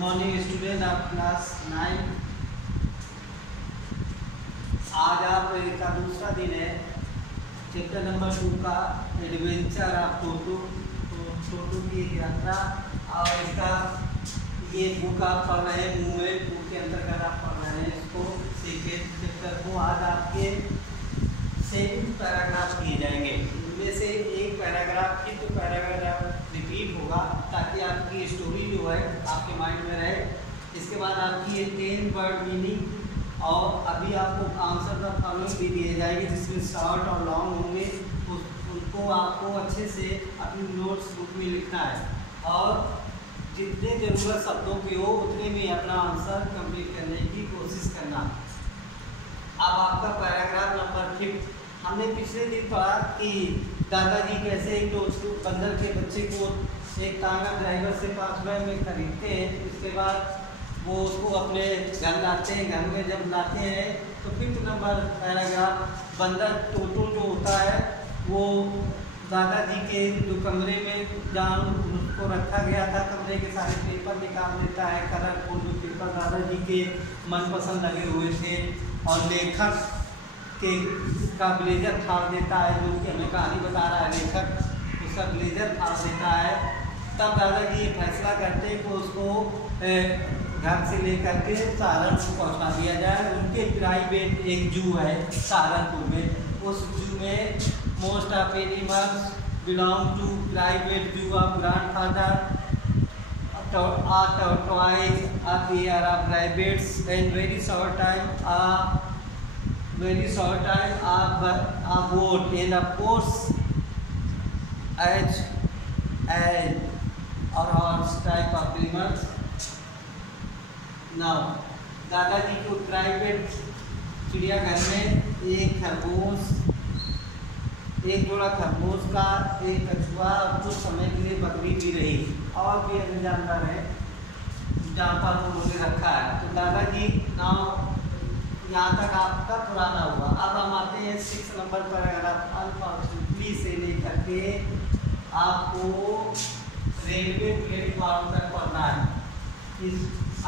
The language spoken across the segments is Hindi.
Morning student of class 9। आज आपका दूसरा दिन है चैप्टर नंबर 2 का एडवेंचर ऑफ टोटो। तो टोटो की एक यात्रा और इसका ये बुक आप पढ़ रहे हैं, मूवमेंट बुक के अंतर्गत आप पढ़ रहे हैं इसको सेकेंड चैप्टर को। आज आपके 7 पैराग्राफ किए जाएंगे। इनमें से एक पैराग्राफ की तो पैराग्राफ रिपीट होगा ताकि आपकी स्टोरी जो है आपके माइंड में रहे। इसके बाद आपकी ये 10 वर्ड मीनिंग और अभी आपको आंसर द फॉलोइंग भी दिए जाएंगे जिसमें शॉर्ट और लॉन्ग होंगे। उनको आपको अच्छे से अपनी नोट्स बुक में लिखना है और जितने ज़रूरत शब्दों की हो उतने में अपना आंसर कंप्लीट करने की कोशिश करना। अब आपका पैराग्राफ नंबर 5। हमने पिछले दिन पढ़ा कि दादाजी कैसे एक बंदर के बच्चे को एक तांगा ड्राइवर से 5 रुपये में खरीदते हैं। इसके बाद वो उसको अपने घर लाते हैं। घर में जब लाते हैं तो 5 नंबर पैराग्राफ बंदर टोटो जो होता है वो दादाजी के जो कमरे में जहाँ उसको रखा गया था कमरे के सारे पेपर निकाल देता है। कलरफुल जो पेपर दादाजी के मनपसंद लगे हुए थे और लेखक का ब्लेजर फाड़ देता है, जो कि हमें कहानी बता रहा है लेखक उसका ब्लेजर फाड़ देता है। तब दादाजी ये फैसला करते हैं कि उसको घर से लेकर के सहारनपुर पहुंचा दिया जाए। उनके प्राइवेट एक जू है सहारनपुर में, उस जू में most of animals belong to private zoo of grandfather tortoise, a pair of rabbits, and very short time a goat, and of course as an or horse type of animals. Now दादाजी को प्राइवेट चिड़ियाघर में एक खरगोश, एक जोड़ा खरगोश का, एक कछुआ और कुछ समय के लिए बकरी भी रही और भी अन्य जानवर है जहाँ पर उन्होंने रखा है। तो दादाजी नाव यहाँ तक आपका पुराना हुआ। अब हम आते हैं 6 नंबर पर। अगर आप अनफॉर्चुनेटली से लेकर के आपको रेलवे प्लेटफॉर्म तक पढ़ना है।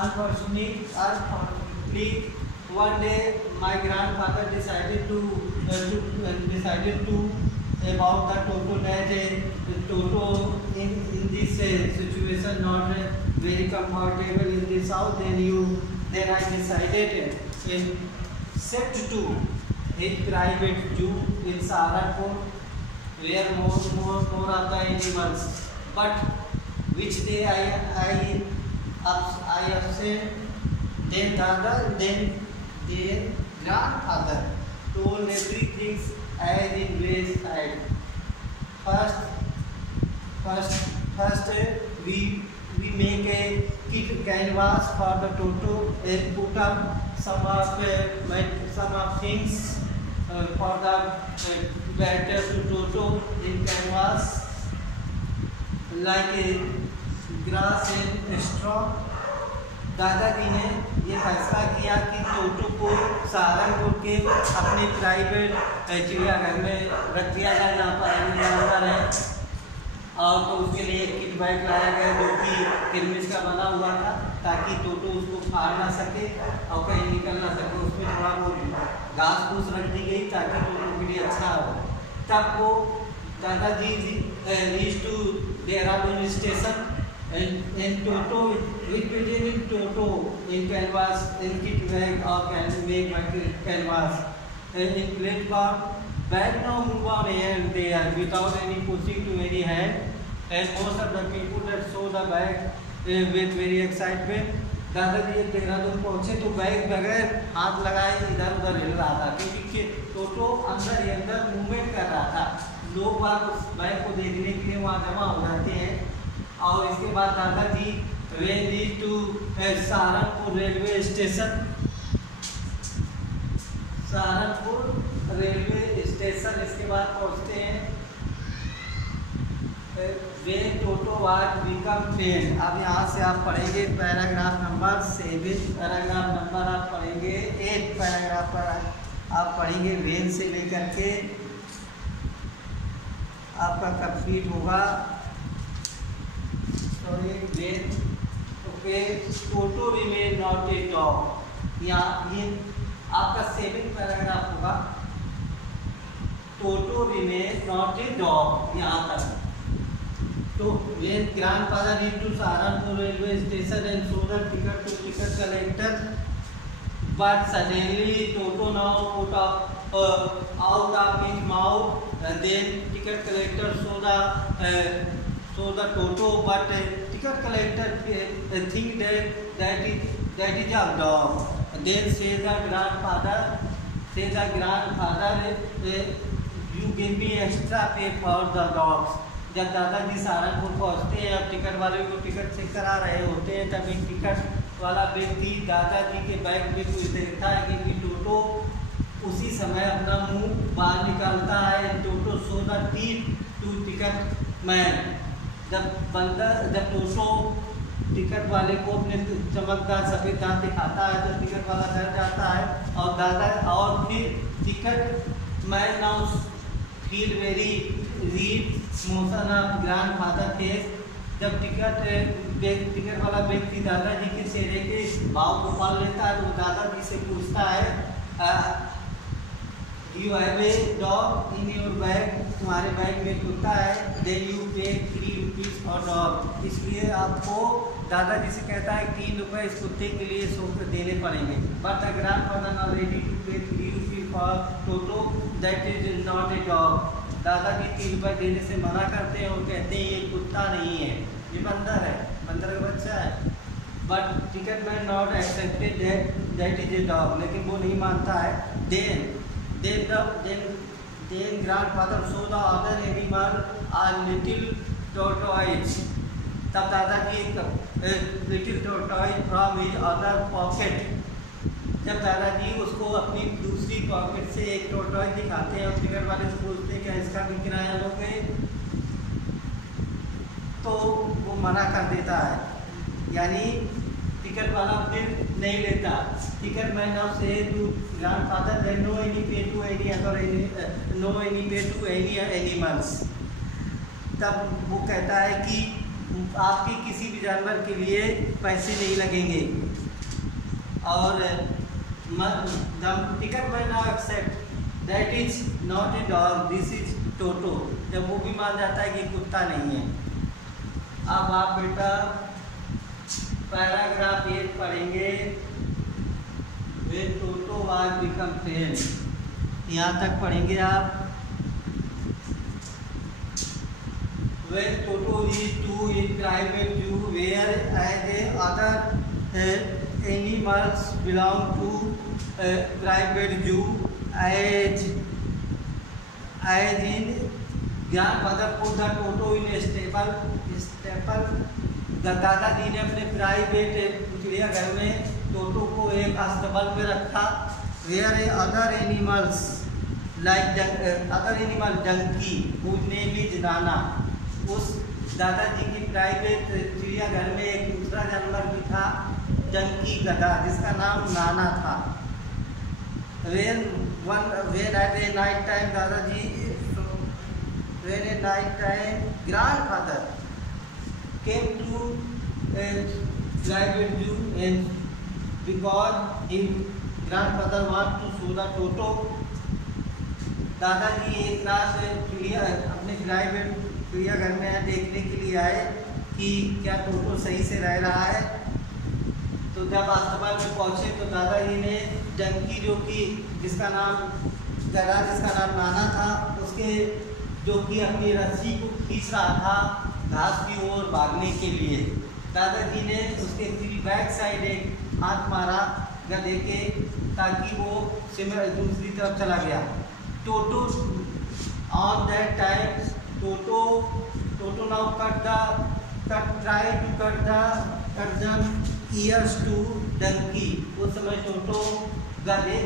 Unfortunately, one day my grandfather decided to about the Toto that Toto in this situation not very comfortable in this house. Then I decided in shift to a private zoo in Saharanpur where more of the animals. But which day I upset then their grandfather told everything as in way side. First we make a kit canvas for the Toto and put up some of things for the better to Toto in canvas like a grass and straw. दादाजी ने ये फैसला किया कि टोटो को सहारनपुर के अपने प्राइवेट चिड़ियाघर में रख दिया जाए जहाँ पर अन्य जानवर है। और तो उसके लिए एक किट बैग लाया गया जो कि किरमिश का बना हुआ था ताकि टोटो उसको फाड़ ना सके और कहीं निकल ना सके। उसमें थोड़ा बहुत घास फूस रख दी गई ताकि टोटो के लिए अच्छा हो। तब वो दादाजी reach to Dehradun station and Toto representing Toto in canvas in kit bag or can make canvas in platform bag now move on here and there without any pushing to any hand, and most of the people that saw the bag with very excitement. दादाजी जब देहरादून पहुँचे तो बैग बगैर हाथ लगाए इधर उधर हिल रहा था क्योंकि टोटो अंदर ही अंदर मूवमेंट कर रहा था। लोग बाग उस बैग को देखने के लिए वहाँ जमा हो जाते हैं। और इसके बाद दादाजी went to Saharanpur railway station. Saharanpur railway station इसके बाद पहुंचते हैं वे टोटो वाज बिकम फेम। अब यहाँ से आप पढ़ेंगे पैराग्राफ नंबर 7। पैराग्राफ नंबर आप पढ़ेंगे 8 पैराग्राफ पर आप पढ़ेंगे वेन से लेकर के आपका कंप्लीट होगा। Sorry when okay, toto remain not a dog. यहाँ ये आपका 7 पैराग्राफ होगा। टोटो रिमेन नॉट ए डॉग यहाँ तक। तो when grandfather reached to Saharanpur railway station and showed the ticket to ticket collector, but suddenly Toto now put up out of his mouth. Then ticket collector saw the Toto, but ticket collector think that is a dog. Then says the grandfather, you give me extra pay for the dogs. जब दादाजी सहारनपुर पहुँचते हैं, अब टिकट वाले को टिकट चेक करा रहे होते हैं, तभी टिकट वाला व्यक्ति दादाजी के बैग में कुछ देखता है कि टोटो उसी समय अपना मुंह बाहर निकालता है। Toto show the teeth to ticket man. जब टोटो टिकट वाले को अपने चमकदार सफ़ेद दांत दिखाता है तो टिकट वाला डर जाता है और फिर ticket man now feel very read motion of grandfather face. जब टिकट वाला व्यक्ति दादाजी के चेहरे के भाव को पढ़ लेता है तो दादाजी से पूछता है, you have a dog in your bag, तुम्हारे बैग में कुत्ता है। देन यू पे 3 रुपीज़ फॉर डॉग। इसलिए आपको दादाजी से कहता है 3 रुपये इस कुत्ते के लिए देने पड़ेंगे। But the grandfather not ready to pay 3 rupees for Toto, that is not a dog. दादाजी 3 रुपये देने से मना करते हैं और कहते हैं ये कुत्ता नहीं है, ये बंदर है, बंदर का बच्चा है। But ticket man not accepted that is a dog, लेकिन वो नहीं मानता है। Then grandfather saw the other animal a little tortoise. तब दादाजी little tortoise from his other pocket. जब दादाजी उसको अपनी दूसरी पॉकेट से एक टोटॉइस दिखाते हैं और टिकट वाले से पूछते हैं क्या इसका भी किराया लोगे, तो वो मना कर देता है। यानी टिकट वाला फिर नहीं लेता। Ticket man now say to grandfather there no any pay to any other no any pay to any animals. तब वो कहता है कि आपके किसी भी जानवर के लिए पैसे नहीं लगेंगे। और ticket man now accept that is not a dog, this is Toto. जब वो भी मान जाता है कि कुत्ता नहीं है। अब आप बेटा पैराग्राफ 1 पढ़ेंगे। When Toto was become 10, यहाँ तक पढ़ेंगे आप। When Toto reached to his private zoo, whereas the other animals belong to private zoo, as in grandfather put the Toto in a stable। दादाजी ने अपने प्राइवेट चिड़ियाघर में टोटो को एक अस्तबल में रखा। Where a other animals donkey whose name is Nana. उस दादाजी की प्राइवेट चिड़ियाघर में एक दूसरा जानवर भी था, डंकी गधा, जिसका नाम नाना था। when at a night time दादाजी when a night time grandfather came to a private zoo and because his grandfather want to show the Toto। दादाजी एक रात अपने प्राइवेट चिड़ियाघर में देखने के लिए आए कि क्या टोटो सही से रह रहा है। तो जब अस्तबल में पहुँचे तो दादाजी ने डंकी जिसका नाम नाना था, उसके जो कि अपनी रस्सी को खींच रहा था घास की ओर भागने के लिए, दादाजी ने उसके बैक साइड एक हाथ मारा गधे के, ताकि वो दूसरी तरफ चला गया। Toto on that time Toto now try to cut the ears to donkey. उस समय टोटो गधे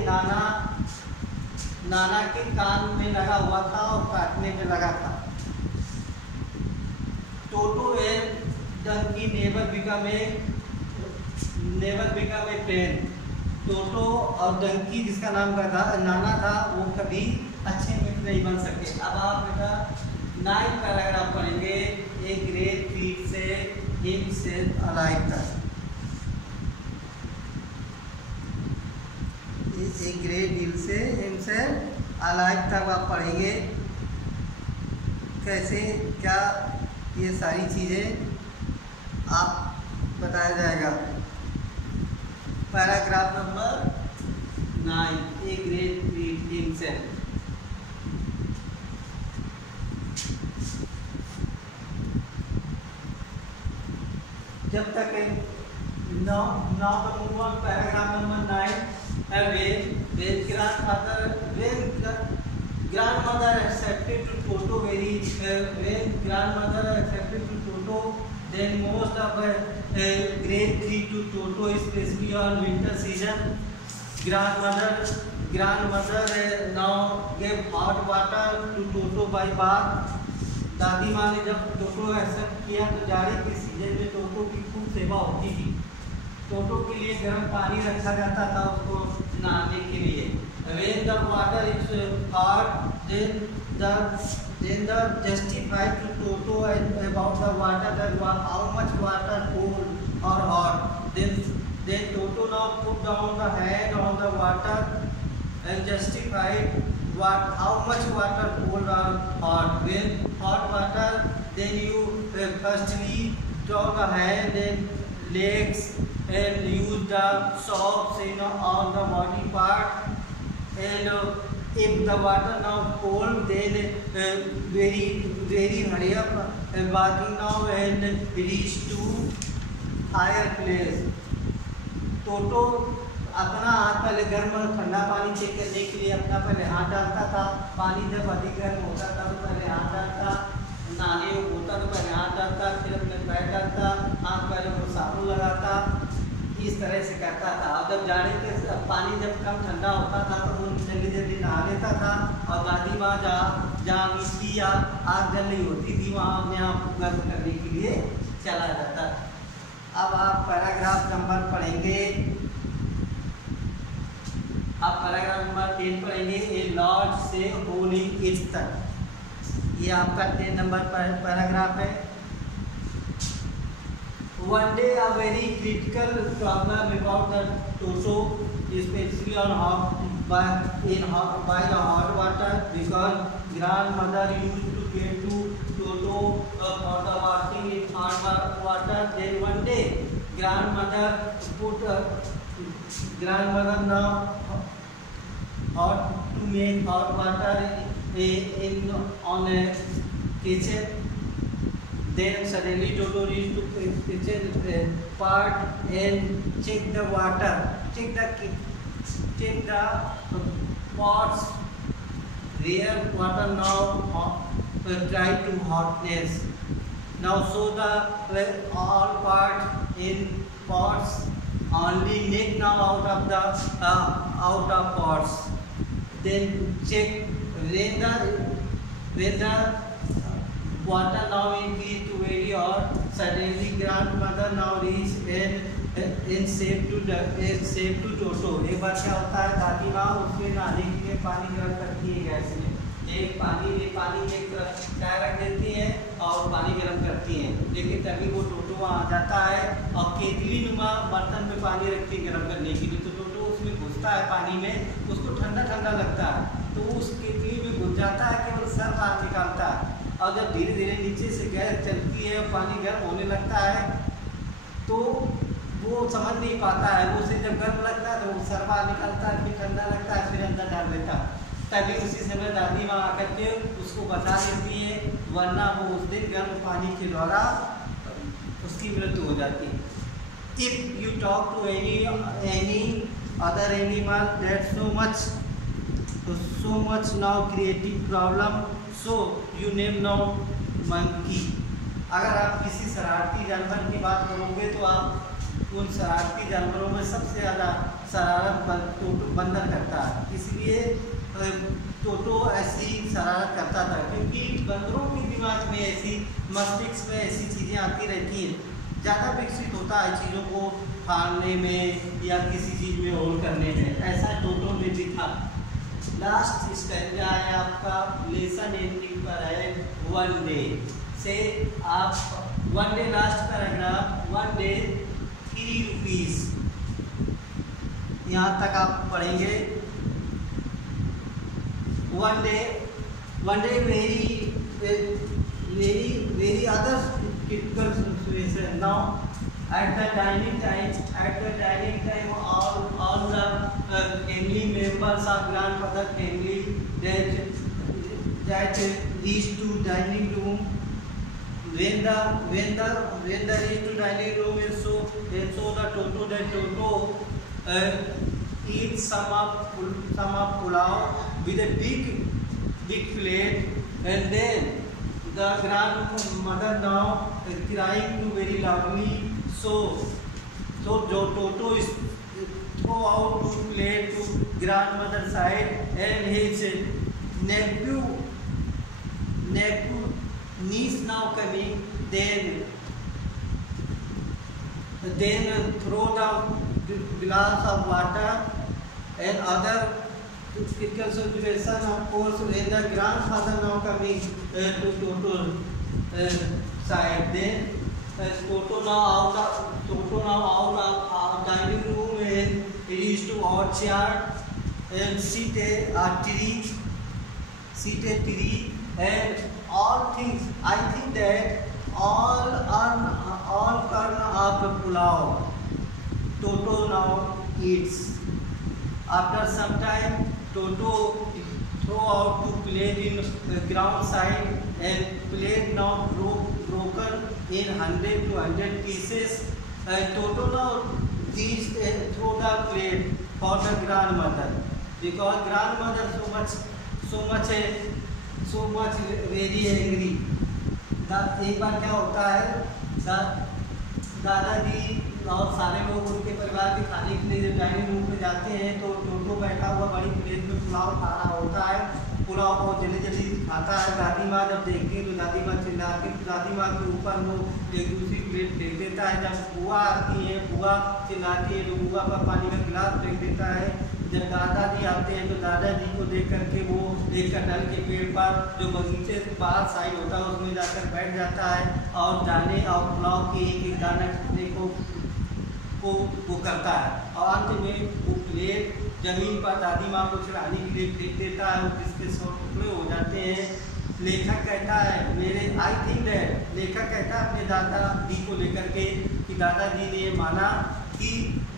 नाना के कान में लगा हुआ था और काटने में लगा था। Toto and donkey never become a friend. Toto और डंकी, जिसका नाम नाना था, वो कभी अच्छे मित्र नहीं बन सके। अब आप बेटा 9 पैराग्राफ पढ़ेंगे। ए ग्रेट फीट से हिम से अलाइक तक। अलाइव तक आप पढ़ेंगे कैसे क्या ये सारी चीज़ें आप बताया जाएगा। Paragraph number 9, a great treat himself. जब तक now the move on paragraph number 9, when grandmother accepted to Toto when grandmother accepted to Toto, then most of grade 3 to Toto, especially on winter season, grandmother now gave hot water to Toto by bath। दादी माँ ने जब टोटो एक्सेप्ट किया तो जाड़े के सीजन में टोटो की खूब सेवा होती थी। टोटो के लिए गर्म पानी रखा जाता था उसको नहाने के लिए। When the water is hot, then the justified to Toto about the water, that how much water cold or hot. Then Toto now put down the hand on the water and justified how much water cold or hot. When hot water, then you firstly draw the hand and legs and use the soaps on the body part. And if the water now cold, then very hurry up bathing now and reach to higher place। टोटो अपना हाथ पहले गर्म और ठंडा पानी चेक करने के लिए अपना पहले हाथ डालता था। पानी जब अधिक गर्म होता था तो पहले हाथ डालता, नहाने होता तो पहले हाथ डालता, फिर अपने पैर डालता, हाथ पैर को साबुन लगाता, इस तरह से करता था। और जब जाड़े के पानी जब कम ठंडा होता था तो वो जल्दी नहा लेता था। और दादी माँ जहाँ मिट्टी या आग जल रही होती थी वहाँ अपने आप को गर्म करने के लिए चला जाता। अब आप पैराग्राफ नंबर पढ़ेंगे, आप पैराग्राफ नंबर 10 पढ़ेंगे, ए लॉर्ड से होलिंग इट्स तक। ये आपका 10 नंबर पैराग्राफ है। One day a very critical problem about the Toto, especially on by the hot water, because grandmother used to get to Toto for the washing in hot water. Then one day grandmother now hot to make hot water on a kitchen. Then suddenly Toto reached to kitchen part and check the water, check the pots where water now try to hotness. Now so the all parts in pots only neck now out of pots. Then check when the water now increased to very hot. Suddenly grandmother now reached and saved to Toto। एक बार क्या होता है, दादी माँ उसके नहाने के लिए पानी गर्म करती है गैस में। पानी एक तरफ चाय रख देती है और पानी गर्म करती हैं। लेकिन तभी वो टोटो वहाँ आ जाता है और केतली नुमा बर्तन में पानी रखती है गर्म करने के लिए। तो टोटो उसमें घुसता है पानी में, उसको ठंडा लगता है तो उस केतली में घुस जाता है, केवल सर बाहर निकालता है। और जब धीरे धीरे नीचे से गैस चलती है और पानी गर्म होने लगता है तो वो समझ नहीं पाता है। वो उसे जब गर्म लगता है तो वो सर बाहर निकालता है, फिर ठंडा लगता है, फिर अंदर डाल देता है। तभी उसी समय दादी माँ आकर के उसको बचा देती है, वरना वो उस दिन गर्म पानी के द्वारा उसकी मृत्यु हो जाती है। If you talk to any other animal that so much now creative problem, so you name now monkey। अगर आप किसी शरारती जानवर की बात करोगे तो आप उन शरारती जानवरों में सबसे ज़्यादा शरारत बंदर करता है। इसलिए टोटो ऐसी शरारत करता था क्योंकि बंदरों के दिमाग में ऐसी मस्तिष्क में ऐसी चीज़ें आती रहती हैं, ज़्यादा विकसित होता है चीज़ों को फाड़ने में या किसी चीज़ में होल करने में। ऐसा टोटो में भी था। लास्ट स्टेंजा है आपका लेसन एंडिंग पर है वन डे से। आप one day last paragraph, one day 3 rupees, यहाँ तक आप पढ़ेंगे। one day very other critical situation. Now at the dining time all the family members of grandfather family that reached to dining room. When the reached to dining room is so the Toto eat some of pulao with a big plate, and then the grandmother now is crying to very loudly. So Toto is throw out to plate to grandmother side, and his nephew niece now coming, then throw the glass of water and other critical situation. Of course, when the grandfather now coming to Toto side, then Toto now out of dining room and reach to orchard and sit a tree and all things. I think that all kind of pulao Toto now eats. After some time, Toto throw out to plate in ground side, and plate now broken in 100 to 100 pieces. Toto now throw the plate for the grandmother, because grandmother so much very angry. एक बार क्या होता है, दादाजी और सारे लोग उनके परिवार के खाने के लिए डाइनिंग रूम पे जाते हैं, तो टोटो बैठा हुआ बड़ी प्लेट में पुलाव खा रहा होता है। पुलाव को जल्दी खाता है। दादी माँ जब देखती है तो दादी माँ चिल्लाती है, दादी माँ के ऊपर वो एक दूसरी प्लेट फेंक देता है। जब बुआ आती है, बुआ चिल्लाती है तो बुआ पर पानी का गिलास फेंक देता है। जब दादाजी आते हैं तो दादाजी को देख करके वो एक कटहल के पेड़ पर जो बगीचे से बाहर साइड होता है उसमें जाकर बैठ जाता है और दाने और पुलाव के एक दाना खाने को वो करता है। और अंत में वो प्लेट जमीन पर दादी माँ को चढ़ाने के लिए फेंक देता है, जिसके 100 टुकड़े हो जाते हैं। लेखक कहता है लेखक कहता है अपने दादाजी को लेकर के कि दादाजी ने ये माना कि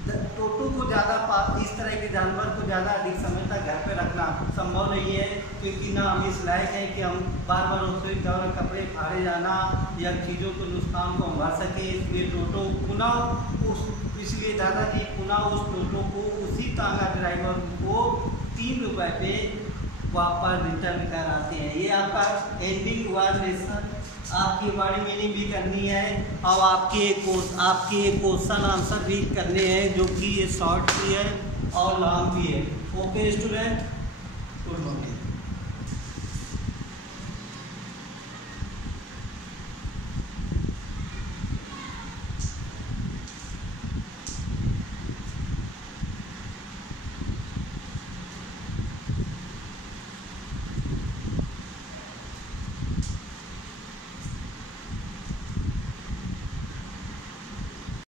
टोटो को ज़्यादा इस तरह के जानवर को ज़्यादा अधिक समय तक घर पे रखना संभव नहीं है, क्योंकि ना हम इस लायक हैं कि हम बार बार उसके दौरान कपड़े फाड़े जाना या चीज़ों को नुकसान को हम भर सकें। इसलिए दादाजी पुनः उस टोटो को उसी तांगा ड्राइवर को 3 रुपये पे वापस रिटर्न कराते हैं। ये आपका एंडिंग हुआ लेसन। आपकी बड़ी मीनिंग भी करनी है और आपके एक क्वेश्चन आंसर भी करने हैं, जो कि ये शॉर्ट भी है और लॉन्ग भी है। Okay student, good morning.